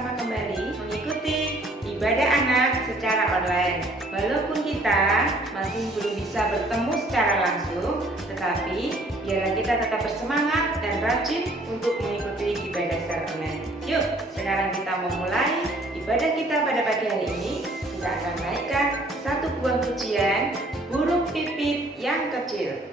bersama-sama kembali mengikuti ibadah anak secara online. Walaupun kita masih belum bisa bertemu secara langsung, tetapi biarlah kita tetap bersemangat dan rajin untuk mengikuti ibadah secara online. Yuk, sekarang kita memulai ibadah kita pada pagi hari ini. Kita akan naikkan satu buah pujian, burung pipit yang kecil.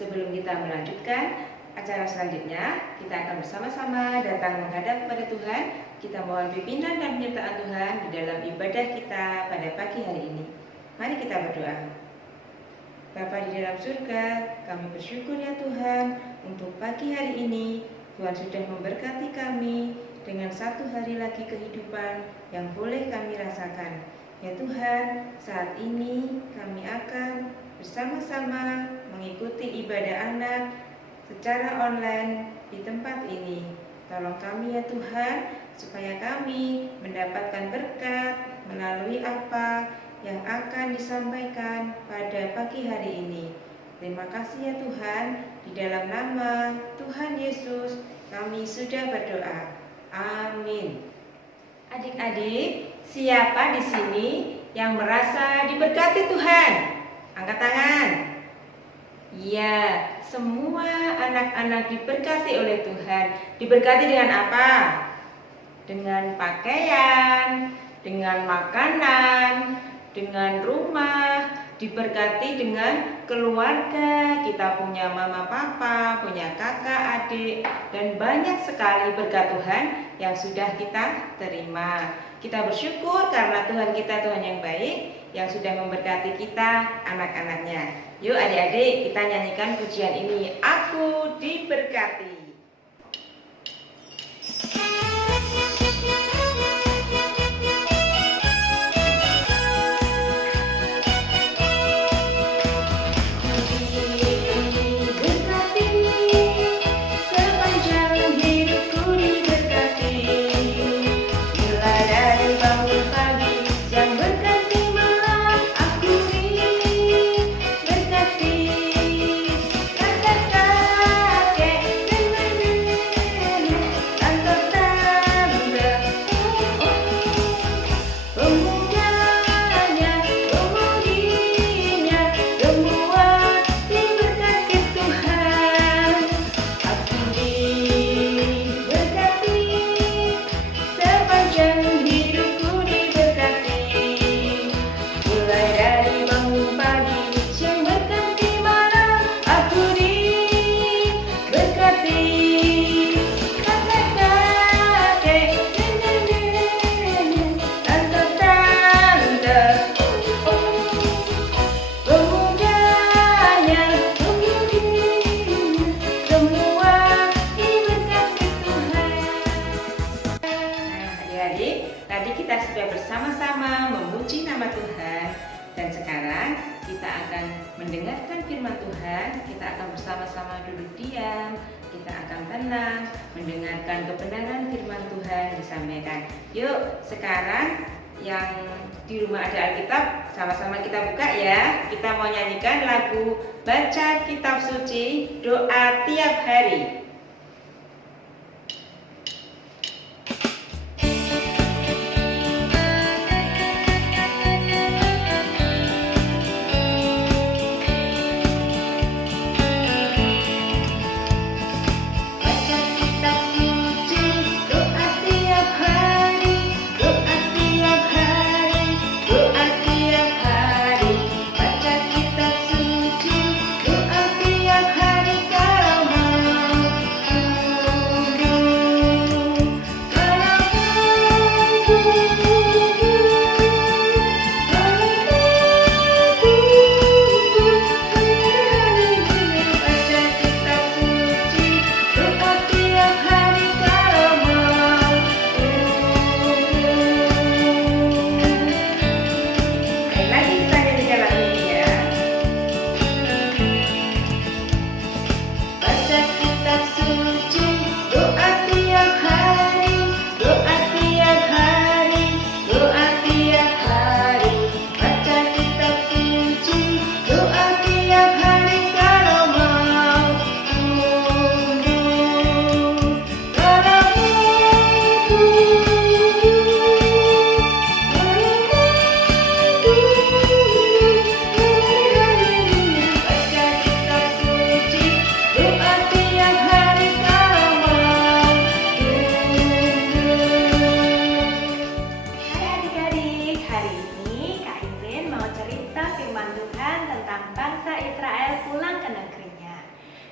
Sebelum kita melanjutkan acara selanjutnya, kita akan bersama-sama datang menghadap kepada Tuhan. Kita mohon pimpinan dan penyertaan Tuhan di dalam ibadah kita pada pagi hari ini. Mari kita berdoa. Bapa di dalam surga, kami bersyukur ya Tuhan untuk pagi hari ini. Tuhan sudah memberkati kami dengan satu hari lagi kehidupan yang boleh kami rasakan. Ya Tuhan, saat ini kami akan bersama-sama mengikuti ibadah anak secara online di tempat ini. Tolong kami ya Tuhan, supaya kami mendapatkan berkat melalui apa yang akan disampaikan pada pagi hari ini. Terima kasih ya Tuhan, di dalam nama Tuhan Yesus kami sudah berdoa. Amin. Adik-adik, siapa di sini yang merasa diberkati Tuhan? Angkat tangan. Ya, semua anak-anak diberkati oleh Tuhan. Diberkati dengan apa? Dengan pakaian, dengan makanan, dengan rumah, diberkati dengan keluarga. Kita punya mama papa, punya kakak adik, dan banyak sekali berkat Tuhan yang sudah kita terima. Kita bersyukur karena Tuhan kita Tuhan yang baik, yang sudah memberkati kita anak-anaknya. Yuk adik-adik, kita nyanyikan pujian ini, Aku Diberkati. Tadi kita sudah bersama-sama memuji nama Tuhan, dan sekarang kita akan mendengarkan firman Tuhan. Kita akan bersama-sama duduk diam, kita akan tenang mendengarkan kebenaran firman Tuhan disampaikan. Yuk, sekarang yang di rumah ada Alkitab, sama-sama kita buka ya. Kita mau nyanyikan lagu Baca Kitab Suci, Doa Tiap Hari.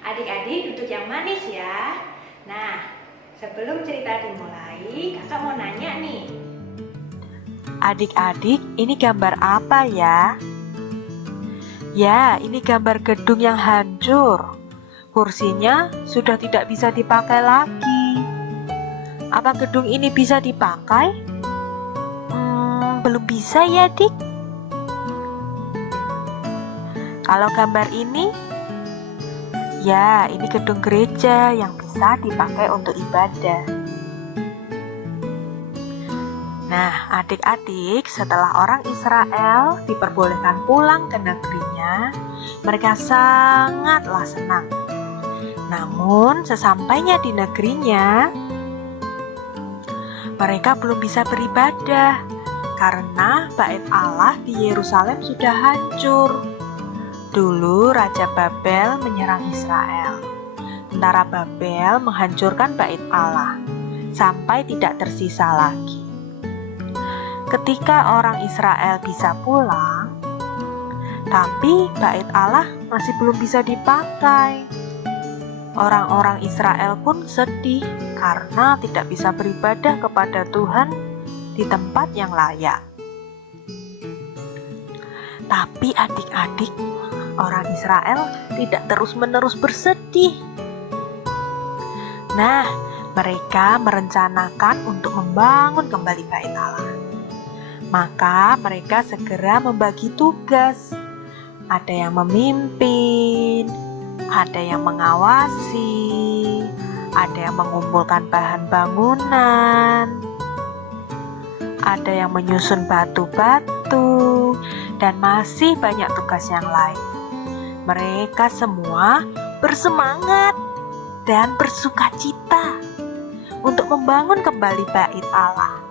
Adik-adik duduk yang manis ya. Nah, sebelum cerita dimulai, kakak mau nanya nih. Adik-adik, ini gambar apa ya? Ya, ini gambar gedung yang hancur. Kursinya sudah tidak bisa dipakai lagi. Apa gedung ini bisa dipakai? Belum bisa ya, Dik. Kalau gambar ini, ya, ini gedung gereja yang bisa dipakai untuk ibadah. Nah, adik-adik, setelah orang Israel diperbolehkan pulang ke negerinya, mereka sangatlah senang. Namun, sesampainya di negerinya, mereka belum bisa beribadah karena Bait Allah di Yerusalem sudah hancur. Dulu Raja Babel menyerang Israel. Tentara Babel menghancurkan Bait Allah sampai tidak tersisa lagi. Ketika orang Israel bisa pulang, tapi Bait Allah masih belum bisa dipakai. Orang-orang Israel pun sedih karena tidak bisa beribadah kepada Tuhan di tempat yang layak. Tapi adik-adik, orang Israel tidak terus-menerus bersedih. Nah, mereka merencanakan untuk membangun kembali Bait Allah. Maka mereka segera membagi tugas. Ada yang memimpin, ada yang mengawasi, ada yang mengumpulkan bahan bangunan, ada yang menyusun batu-batu, dan masih banyak tugas yang lain. Mereka semua bersemangat dan bersukacita untuk membangun kembali Bait Allah.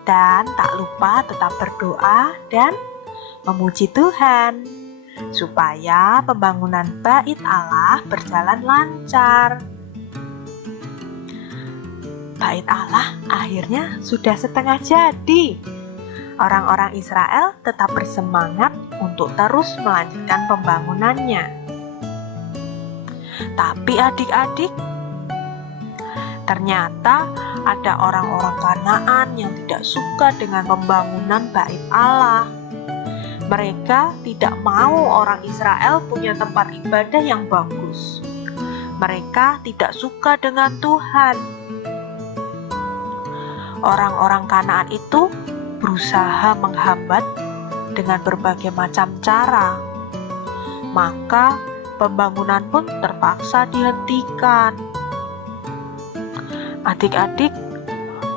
Dan tak lupa tetap berdoa dan memuji Tuhan supaya pembangunan Bait Allah berjalan lancar. Bait Allah akhirnya sudah setengah jadi. Orang-orang Israel tetap bersemangat untuk terus melanjutkan pembangunannya. Tapi adik-adik, ternyata ada orang-orang Kanaan yang tidak suka dengan pembangunan Bait Allah. Mereka tidak mau orang Israel punya tempat ibadah yang bagus. Mereka tidak suka dengan Tuhan. Orang-orang Kanaan itu berusaha menghambat dengan berbagai macam cara. Maka pembangunan pun terpaksa dihentikan. Adik-adik,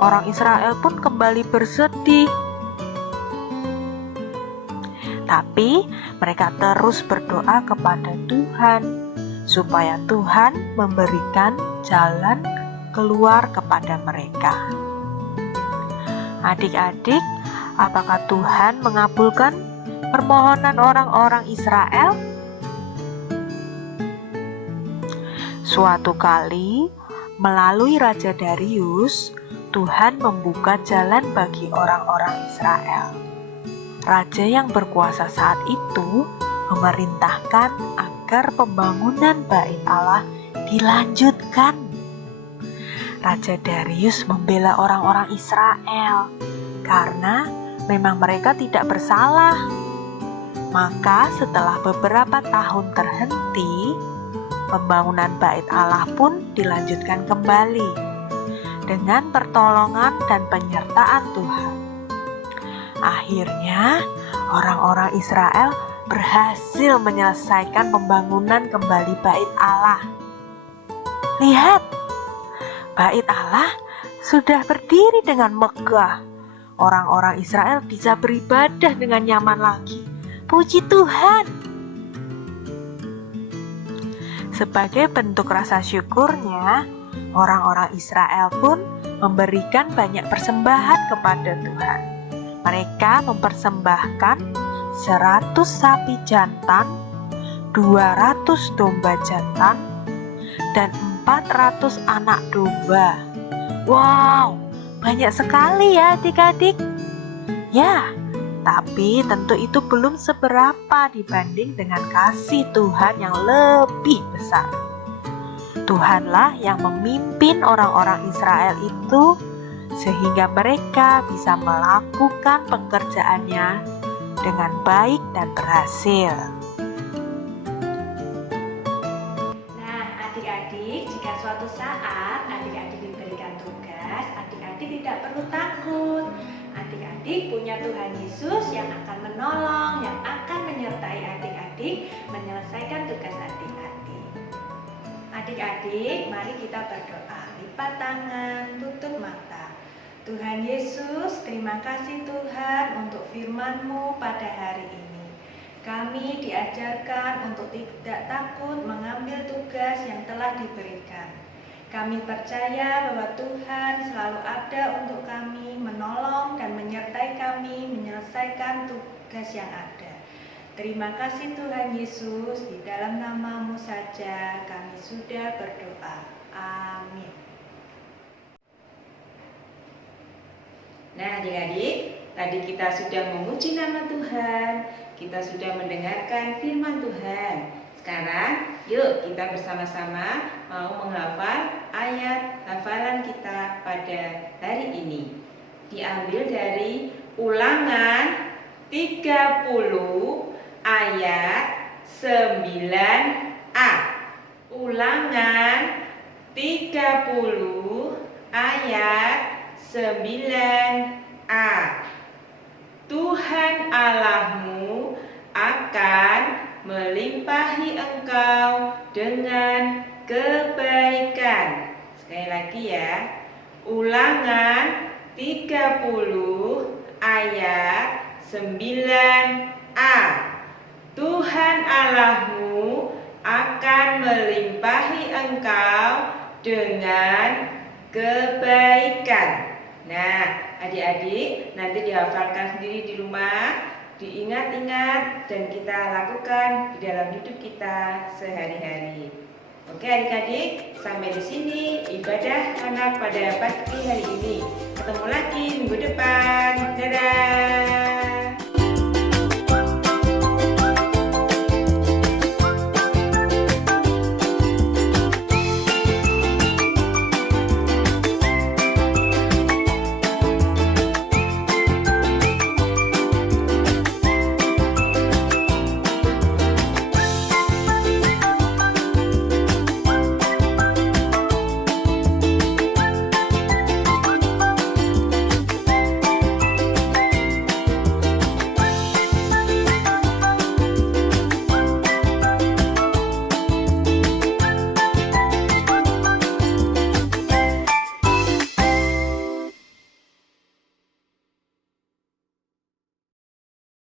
orang Israel pun kembali bersedih. Tapi mereka terus berdoa kepada Tuhan supaya Tuhan memberikan jalan keluar kepada mereka. Adik-adik, apakah Tuhan mengabulkan permohonan orang-orang Israel? Suatu kali, melalui Raja Darius, Tuhan membuka jalan bagi orang-orang Israel. Raja yang berkuasa saat itu memerintahkan agar pembangunan Bait Allah dilanjutkan. Raja Darius membela orang-orang Israel karena memang mereka tidak bersalah. Maka setelah beberapa tahun terhenti, pembangunan Bait Allah pun dilanjutkan kembali dengan pertolongan dan penyertaan Tuhan. Akhirnya, orang-orang Israel berhasil menyelesaikan pembangunan kembali Bait Allah. Lihat, Bait Allah sudah berdiri dengan megah. Orang-orang Israel bisa beribadah dengan nyaman lagi. Puji Tuhan! Sebagai bentuk rasa syukurnya, orang-orang Israel pun memberikan banyak persembahan kepada Tuhan. Mereka mempersembahkan 100 sapi jantan, 200 domba jantan, dan 400 anak domba. Wow, banyak sekali ya adik-adik. Ya, tapi tentu itu belum seberapa dibanding dengan kasih Tuhan yang lebih besar. Tuhanlah yang memimpin orang-orang Israel itu sehingga mereka bisa melakukan pekerjaannya dengan baik dan berhasil. Nah, adik-adik, jika suatu saat adik-adik diberikan tugas, adik-adik tidak perlu takut. Adik-adik punya Tuhan Yesus yang akan menolong, yang akan menyertai adik-adik menyelesaikan tugas adik-adik. Adik-adik, mari kita berdoa. Lipat tangan, tutup mata. Tuhan Yesus, terima kasih Tuhan untuk firman-Mu pada hari ini. Kami diajarkan untuk tidak takut mengambil tugas yang telah diberikan. Kami percaya bahwa Tuhan selalu ada untuk kami, menolong dan menyertai kami menyelesaikan tugas yang ada. Terima kasih Tuhan Yesus, di dalam nama-Mu saja kami sudah berdoa. Amin. Nah adik-adik, tadi kita sudah memuji nama Tuhan, kita sudah mendengarkan firman Tuhan. Sekarang yuk kita bersama-sama mau menghafal ayat hafalan kita pada hari ini. Diambil dari Ulangan 30 ayat 9a. Ulangan 30 ayat 9a. Tuhan Allahmu akan melimpahi engkau dengan kebaikan. Sekali lagi ya. Ulangan 30 ayat 9a. Tuhan Allahmu akan melimpahi engkau dengan kebaikan. Nah, adik-adik nanti dihafalkan sendiri di rumah, diingat-ingat dan kita lakukan di dalam hidup kita sehari-hari. Oke adik-adik, sampai di sini ibadah anak pada pagi hari ini. Ketemu lagi minggu depan. Dadah.